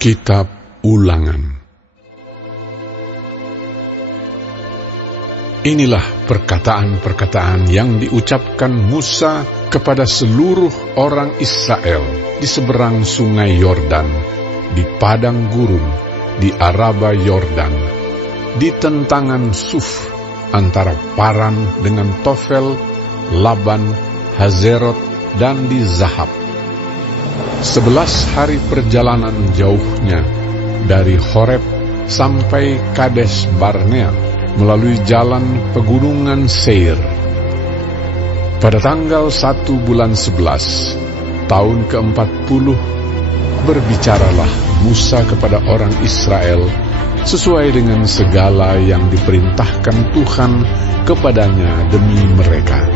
Kitab Ulangan. Inilah perkataan-perkataan yang diucapkan Musa kepada seluruh orang Israel di seberang sungai Yordan, di padang gurun, di Araba Yordan, di tentangan Suf, antara Paran dengan Tofel, Laban, Hazerot, dan di Zahab. 11 hari perjalanan jauhnya dari Horeb sampai Kades Barnea melalui jalan pegunungan Seir. Pada tanggal 1 bulan 11, tahun ke-40, berbicaralah Musa kepada orang Israel sesuai dengan segala yang diperintahkan Tuhan kepadanya demi mereka.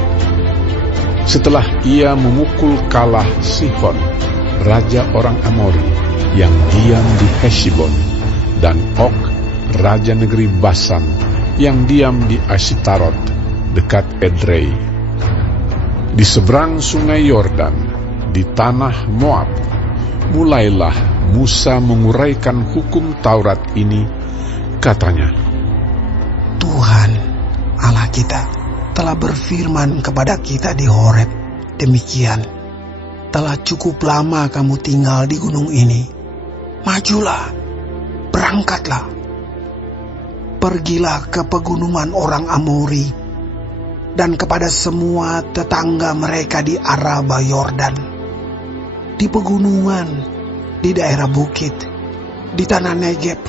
Setelah ia memukul kalah Sihon, raja orang Amori yang diam di Heshbon, dan Og, raja negeri Basan yang diam di Ashitarot dekat Edrei. Di seberang sungai Yordan, di tanah Moab, mulailah Musa menguraikan hukum Taurat ini. Katanya, Tuhan Allah kita telah berfirman kepada kita di Horeb demikian, telah cukup lama kamu tinggal di gunung ini. Majulah, berangkatlah. Pergilah ke pegunungan orang Amori dan kepada semua tetangga mereka di Araba Yordan, di pegunungan, di daerah bukit, di tanah Negeb,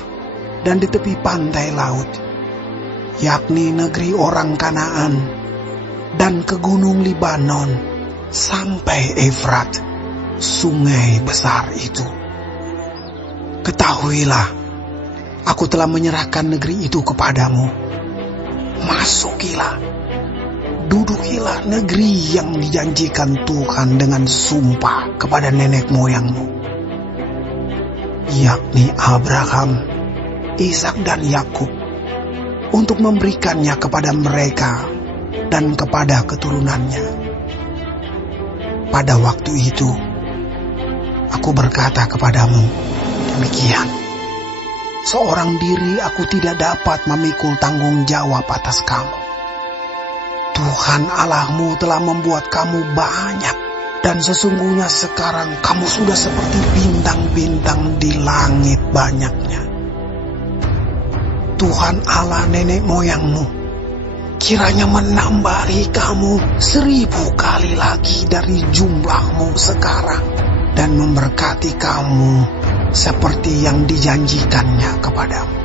dan di tepi pantai laut, yakni negeri orang Kanaan, dan ke gunung Libanon, sampai Efrat, sungai besar itu. Ketahuilah, aku telah menyerahkan negeri itu kepadamu. Masukilah, dudukilah negeri yang dijanjikan Tuhan dengan sumpah kepada nenek moyangmu, yakni Abraham, Ishak dan Yakub, untuk memberikannya kepada mereka dan kepada keturunannya. Pada waktu itu, aku berkata kepadamu, demikian, seorang diri aku tidak dapat memikul tanggung jawab atas kamu. Tuhan Allahmu telah membuat kamu banyak, dan sesungguhnya sekarang kamu sudah seperti bintang-bintang di langit banyaknya. Tuhan Allah nenek moyangmu kiranya menambahi kamu 1000 kali lagi dari jumlahmu sekarang, dan memberkati kamu seperti yang dijanjikannya kepadamu.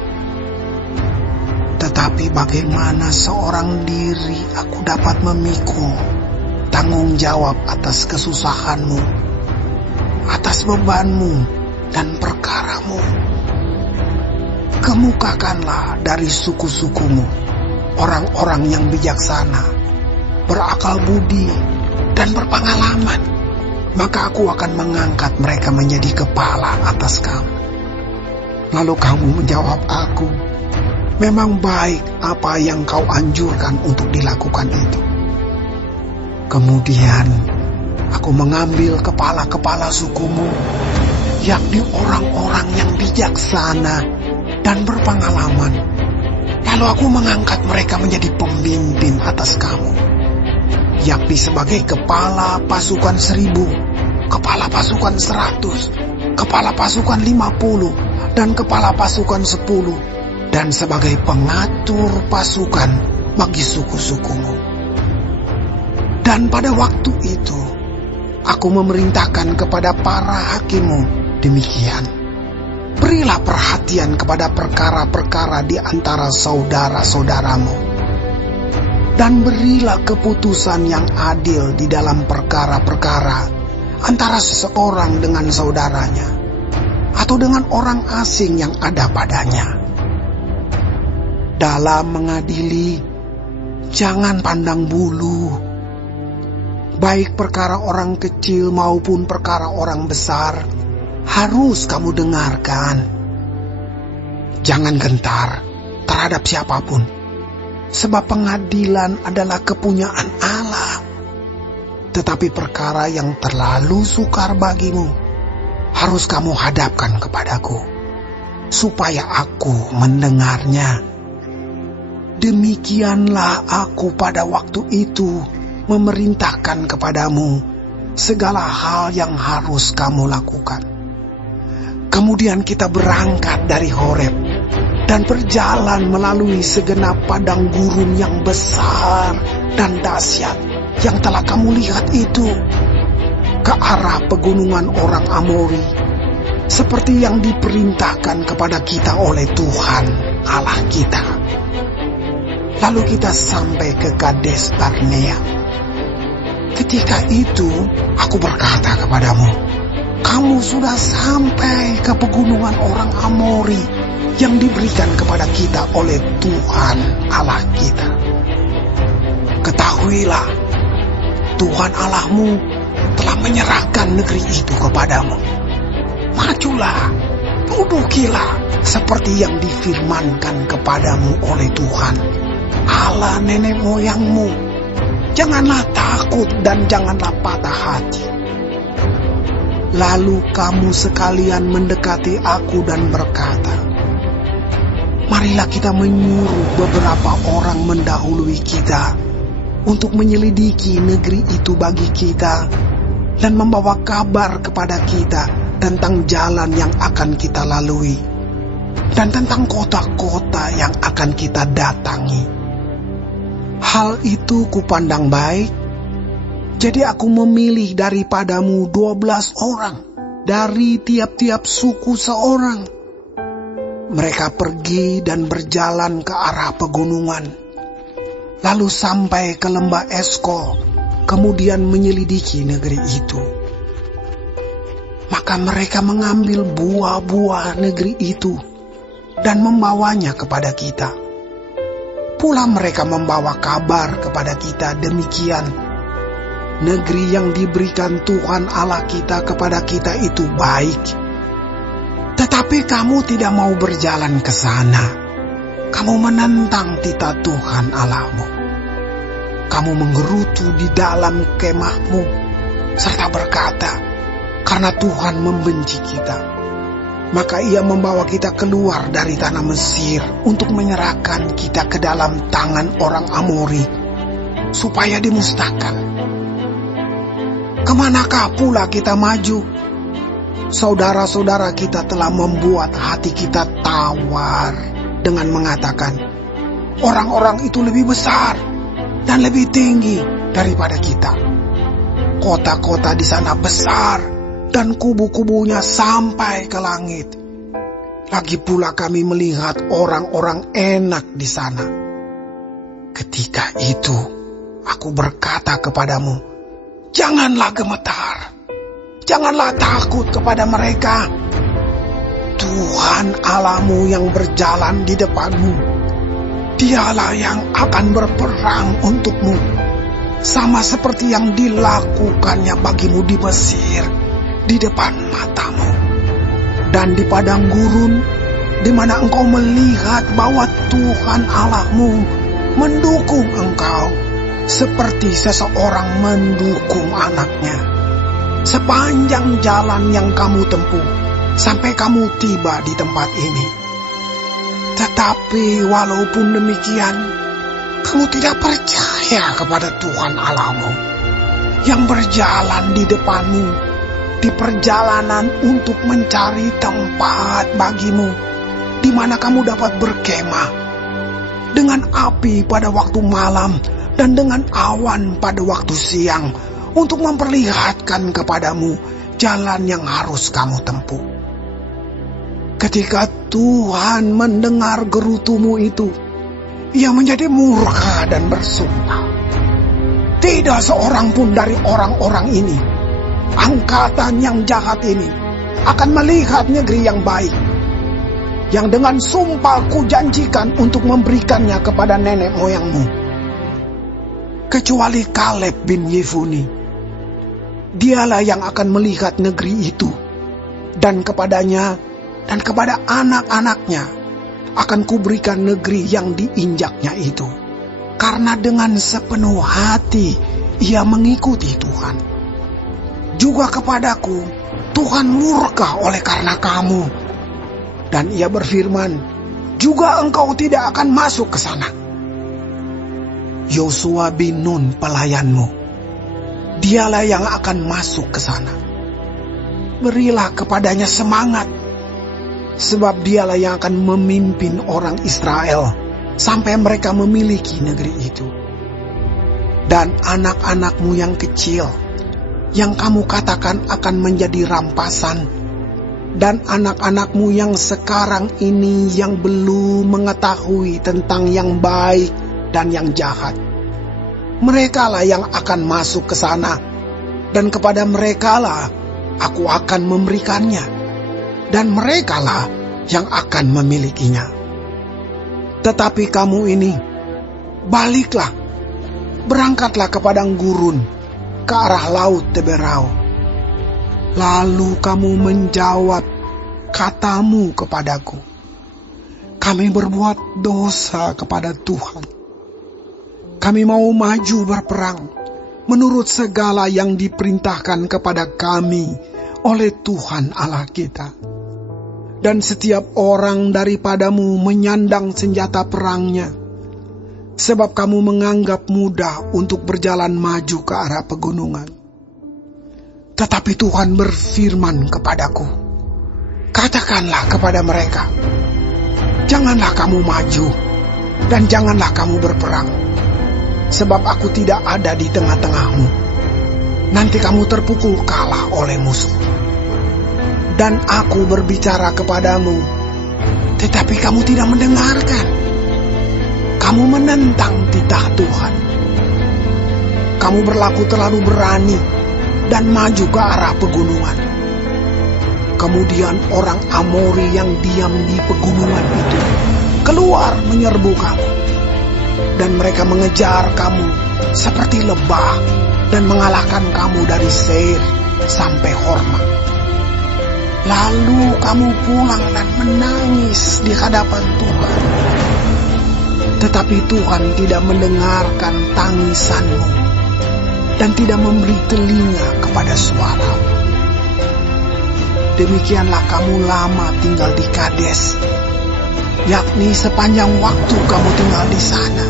Tetapi bagaimana seorang diri aku dapat memikul tanggung jawab atas kesusahanmu, atas bebanmu dan perkaramu? Kemukakanlah dari suku-sukumu orang-orang yang bijaksana, berakal budi, dan berpengalaman, maka aku akan mengangkat mereka menjadi kepala atas kamu. Lalu kamu menjawab aku, memang baik apa yang kau anjurkan untuk dilakukan itu. Kemudian aku mengambil kepala-kepala sukumu, yakni orang-orang yang bijaksana dan berpengalaman. Lalu aku mengangkat mereka menjadi pemimpin atas kamu, yakni sebagai kepala pasukan 1000, kepala pasukan 100, kepala pasukan 50, dan kepala pasukan 10, dan sebagai pengatur pasukan bagi suku-sukumu. Dan pada waktu itu, aku memerintahkan kepada para hakimmu demikian, berilah perhatian kepada perkara-perkara di antara saudara-saudaramu, dan berilah keputusan yang adil di dalam perkara-perkara antara seseorang dengan saudaranya, atau dengan orang asing yang ada padanya. Dalam mengadili, Jangan pandang bulu. Baik perkara orang kecil maupun perkara orang besar, harus kamu dengarkan. Jangan gentar terhadap siapapun, sebab pengadilan adalah kepunyaan Allah. Tetapi perkara yang terlalu sukar bagimu, harus kamu hadapkan kepadaku, supaya aku mendengarnya. Demikianlah aku pada waktu itu memerintahkan kepadamu segala hal yang harus kamu lakukan. Kemudian kita berangkat dari Horeb dan berjalan melalui segenap padang gurun yang besar dan dahsyat yang telah kamu lihat itu, ke arah pegunungan orang Amori, seperti yang diperintahkan kepada kita oleh Tuhan Allah kita. Lalu kita sampai ke Kades Barnea. Ketika itu aku berkata kepadamu, kamu sudah sampai ke pegunungan orang Amori yang diberikan kepada kita oleh Tuhan Allah kita. Ketahuilah, Tuhan Allahmu telah menyerahkan negeri itu kepadamu. Majulah, dudukilah seperti yang difirmankan kepadamu oleh Tuhan Allah nenek moyangmu. Janganlah takut dan janganlah patah hati. Lalu kamu sekalian mendekati aku dan berkata, marilah kita menyuruh beberapa orang mendahului kita untuk menyelidiki negeri itu bagi kita dan membawa kabar kepada kita tentang jalan yang akan kita lalui dan tentang kota-kota yang akan kita datangi. Hal itu kupandang baik, jadi aku memilih daripadamu 12 orang dari tiap-tiap suku seorang. Mereka pergi dan berjalan ke arah pegunungan, lalu sampai ke lembah Eskol, kemudian menyelidiki negeri itu. Maka mereka mengambil buah-buah negeri itu dan membawanya kepada kita. Pula mereka membawa kabar kepada kita demikian, negeri yang diberikan Tuhan Allah kita kepada kita itu baik. Tetapi kamu tidak mau berjalan ke sana. Kamu menentang titah Tuhan Allahmu. Kamu menggerutu di dalam kemahmu, serta berkata, karena Tuhan membenci kita, maka ia membawa kita keluar dari tanah Mesir untuk menyerahkan kita ke dalam tangan orang Amori, supaya dimusnahkan. Kemanakah pula kita maju? Saudara-saudara kita telah membuat hati kita tawar dengan mengatakan, orang-orang itu lebih besar dan lebih tinggi daripada kita. Kota-kota di sana besar dan kubu-kubunya sampai ke langit. Lagi pula kami melihat orang-orang enak di sana. Ketika itu aku berkata kepadamu, janganlah gemetar, janganlah takut kepada mereka. Tuhan Allahmu yang berjalan di depanmu, dialah yang akan berperang untukmu, sama seperti yang dilakukannya bagimu di Mesir, di depan matamu. Dan di padang gurun, di mana engkau melihat bahwa Tuhan Allahmu mendukung engkau, seperti seseorang mendukung anaknya, sepanjang jalan yang kamu tempuh, sampai kamu tiba di tempat ini. Tetapi walaupun demikian, kamu tidak percaya kepada Tuhan Allahmu, yang berjalan di depanmu, di perjalanan untuk mencari tempat bagimu, di mana kamu dapat berkemah, dengan api pada waktu malam dan dengan awan pada waktu siang, untuk memperlihatkan kepadamu jalan yang harus kamu tempuh. Ketika Tuhan mendengar gerutumu itu, ia menjadi murka dan bersumpah, tidak seorang pun dari orang-orang ini, angkatan yang jahat ini, akan melihat negeri yang baik, yang dengan sumpah ku janjikan untuk memberikannya kepada nenek moyangmu. kecuali Kaleb bin Yefune. Dialah yang akan melihat negeri itu, dan kepadanya dan kepada anak-anaknya akan kuberikan negeri yang diinjaknya itu, karena dengan sepenuh hati ia mengikuti Tuhan. Juga kepadaku Tuhan murka oleh karena kamu, dan ia berfirman, juga engkau tidak akan masuk ke sana. Yosua bin Nun pelayanmu, dialah yang akan masuk ke sana. Berilah kepadanya semangat, sebab dialah yang akan memimpin orang Israel sampai mereka memiliki negeri itu. Dan anak-anakmu yang kecil, yang kamu katakan akan menjadi rampasan, dan anak-anakmu yang sekarang ini yang belum mengetahui tentang yang baik dan yang jahat, merekalah yang akan masuk ke sana, dan kepada merekalah aku akan memberikannya, dan merekalah yang akan memilikinya. Tetapi kamu ini, baliklah, berangkatlah ke padang gurun, ke arah laut Teberau. Lalu kamu menjawab katamu kepadaku, kami berbuat dosa kepada Tuhan. Kami mau maju berperang menurut segala yang diperintahkan kepada kami oleh Tuhan Allah kita. Dan setiap orang daripadamu menyandang senjata perangnya, sebab kamu menganggap mudah untuk berjalan maju ke arah pegunungan. Tetapi Tuhan berfirman kepadaku, katakanlah kepada mereka, janganlah kamu maju, dan janganlah kamu berperang, sebab aku tidak ada di tengah-tengahmu. Nanti kamu terpukul kalah oleh musuh. Dan aku berbicara kepadamu, tetapi kamu tidak mendengarkan. Kamu menentang titah Tuhan. Kamu berlaku terlalu berani dan maju ke arah pegunungan. Kemudian orang Amori yang diam di pegunungan itu keluar menyerbu kamu, dan mereka mengejar kamu seperti lebah dan mengalahkan kamu dari Seir sampai Horma. Lalu kamu pulang dan menangis di hadapan Tuhan. Tetapi Tuhan tidak mendengarkan tangisanmu dan tidak memberi telinga kepada suara. Demikianlah kamu lama tinggal di Kades, yakni sepanjang waktu kamu tinggal di sana.